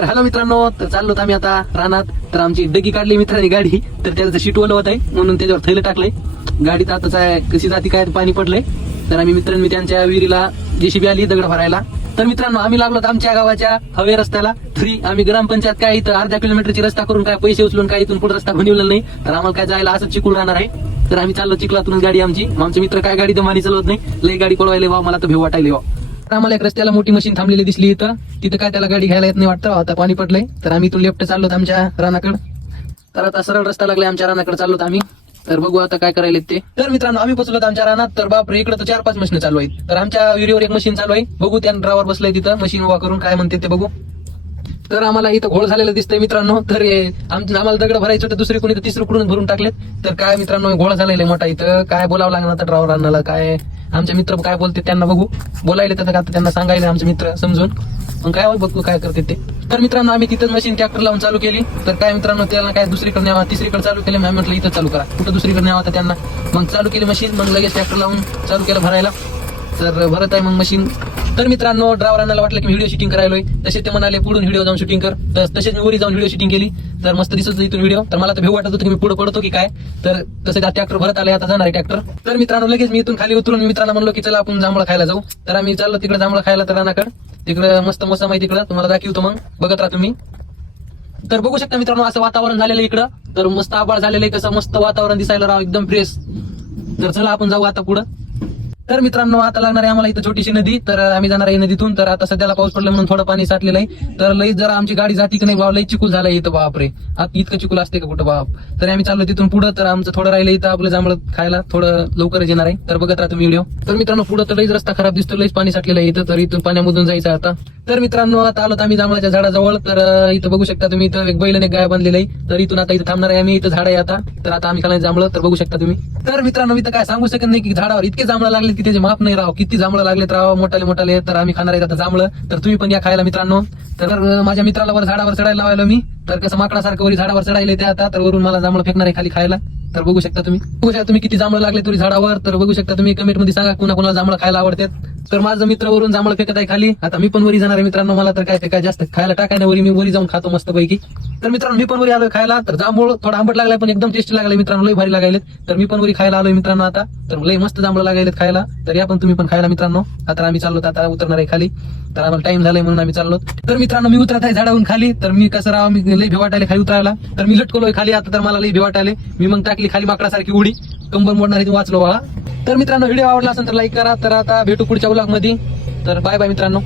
तर हॅलो मित्रांनो, तर चाललो आम्ही आता रानात. तर आमची डगी काढली मित्रांनी गाडी, तर त्याचं शीट ओलं होत आहे म्हणून त्याच्यावर थैलं टाकलंय. गाडीत आताच कशी जाती काय पाणी पडलंय. तर आम्ही मित्रांनी त्यांच्या विहिरीला जेसीबी आली दगड भरायला. तर मित्रांनो आम्ही लागलो आमच्या गावाच्या हवे रस्त्याला. फ्री आम्ही ग्रामपंचायत काय इथं अर्ध्या किलोमीटरची रस्ता करून काय पैसे उचलून काय इथून पुढे रस्ता बनवलेला नाही. तर आम्हाला काय जायला असंच चिकून राहणार आहे. तर आम्ही चाललो चिखलातूनच गाडी आमची. आमचे मित्र काय गाडी दमानी चालवत नाही, लई गाडी पळवायला वा मला तर भेव वाटायला वा. तर आम्हाला एक रस्त्याला मोठी मशीन थांबलेली दिसली इथं. तिथं काय त्याला गाडी घ्यायला येत नाही वाटतं, आता पाणी पडलंय. तर आम्ही इथून लेफ्ट चाललो आमच्या रानाकडे. तर आता सरळ रस्ता लागलाय आमच्या रानाकडे चाललो आम्ही. तर बघू आता काय करायला ते. तर मित्रांनो आम्ही पोहोचलो आमच्या रानात. तर बापरे इकडे तर 4-5 मशीन चालू आहेत. तर आमच्या विहिरीवर एक मशीन चालू आहे. बघू त्या ड्रायव्हर बसलाय तिथं मशीन उभा करून, काय म्हणते ते बघू. तर आम्हाला इथं घोळ झालेलं दिसतंय मित्रांनो. तर आम्हाला दगड भरायचं होतं, दुसरी कोणी तर तिसरी कडून भरून टाकलेत. तर काय मित्रांनो घोळ झालेला मोठा इथं. काय बोलावं लागणार आता ड्रायव्हरांना, काय आमचे मित्र काय बोलते त्यांना बघू. बोलायला तर आता त्यांना सांगायला आमचे मित्र समजून, मग काय बघू काय करते ते. तर मित्रांनो आम्ही तिथं मशीन ट्रॅक्टर लावून चालू केली. तर काय मित्रांनो त्याला काय दुसरीकडे न्यावा, तिसरीकडे चालू केलं. मी म्हटलं इथं चालू करा, कुठं दुसरीकडे न्यावा तर त्यांना. मग चालू केली मशीन, मग लगेच ट्रॅक्टर लावून चालू केलं भरायला. तर भरत आहे मग मशीन. तर मित्रांनो ड्रायव्हरांना वाटलं की व्हिडिओ शूटिंग करायलोय, तसे ते म्हणाले पुढून व्हिडिओ जाऊन शूटिंग कर. तर तसेच मी वरी जाऊन व्हिडिओ शूटिंग केली. तर मस्त दिसत इथून व्हिडिओ. तर मला तर भेव वाटत होतं की मी पुढे पडतो की काय. तर तसे ट्रॅक्टर भरत आले, आता जाणार आहे ट्रॅक्टर. तर मित्रांनो लगेच मी इथून खाली उतरून मित्राला म्हणलो की चला आपण जांभळं खायला जाऊ. तर आम्ही चाललो तिकडे जांभळं खायला. तर रानाकडे तिकडे मस्त मोसम आहे, तिकडं तुम्हाला दाखवतो, मग बघत राहा तुम्ही. तर बघू शकता मित्रांनो असं वातावरण झालेलं इकडं. तर मस्त आभाळ झालेलं आहे, कसं मस्त वातावरण दिसायला राव एकदम फ्रेश. तर चला आपण जाऊ आता पुढं. तर मित्रांनो आता लागणार आहे आम्हाला इथं छोटीशी नदी. तर आम्ही जाणार आहे नदीतून. तर आता सध्याला पाऊस पडला म्हणून थोडं पाणी साठलेलं आहे. तर लई जरा आमची गाडी जाती की नाही बाबा, लई चिकूल झालंय इथं बापरे. आता इतकं चिकूल असते का कुठं बाप. तर आम्ही चाललो तिथून पुढं. तर आमचं थोडं राहिलं इथं आपलं जांभळं खायला, थोडं लवकरच येणार आहे. तर बघत राहा तुम्ही व्हिडिओ. तर मित्रांनो पुढं तर लईच रस्ता खराब दिसतो, लईच पाणी साठलेलं आहे इथं. तर इथून पाण्यामधून जायचं आता. तर मित्रांनो आता आलो आम्ही जांभळाच्या झाडाजवळ. तर इथं बघू शकता तुम्ही, इथं एक बैल आणि एक गाय बांधलेलं आहे. तर इथून आता इथं थांबणार आहे आम्ही. इथं झाड आहे आता. तर आता आम्ही खायला जांभळं. तर बघू शकता तुम्ही. तर मित्रांनो मी तर काय सांगू शकत नाही की झाडावर इतके जांभळं लागले की त्याचे माप नाही राव. किती जांभळं लागलेत राव, मोठाले. तर आम्ही खाणार आहेत आता जांभळं. तर तुम्ही पण या खायला मित्रांनो. तर माझ्या मित्राला वर झाडावर चढायला लावायला मी. तर कसं माकडासारखं वरी झाडावर चढायला ते आता. तर वरून मला जांभळं फेकणार आहे खाली खायला. तर बघू शकता तुम्ही किती जांभळं लागले तुरी झाडावर. तर बघू शकता तुम्ही कमेंट मध्ये सांगा कुणाला जांभळं खायला आवडतात. तर माझं मित्र वरून जांभळं फेकत आहे खाली. आता मी पण वरी जाणार आहे मित्रांनो. मला तर काय जास्त खायला टाकायला वरी, मी वरी जाऊन खातो मस्त पैकी. तर मित्रांनो मी पण वरी आलोय खायला. तर जांभूळ थोडा आंबट लागलाय पण एकदम टेस्टी लागलाय मित्रांनो, लई भारी लागायलेत. तर मी पण वरी खायला आलोय मित्रांनो आता. तर लई मस्त जांभळं लागायलेत खायला. तर या पण तुम्ही पण खायला मित्रांनो. आता आम्ही चाललो, आता उतरणार आहे खाली. तर आम्हाला टाइम झालाय म्हणून आम्ही चाललो. तर मित्रांनो मी उतरत आहे झाडावरून खाली. तर मी कसं राव, मी लई भेव वाटायला खाली उतरायला. तर मी लटकलोय खाली आता. तर मला लई भेव वाटायले. मी मग टाकली खाली माकडासारखी उडी, कंबर मोडणार वाचलो बाळा. तर मित्रांनो व्हिडिओ आवडला असेल तर लाईक करा. तर आता भेटू पुढच्या व्लॉग मध्ये. तर बाय बाय मित्रांनो.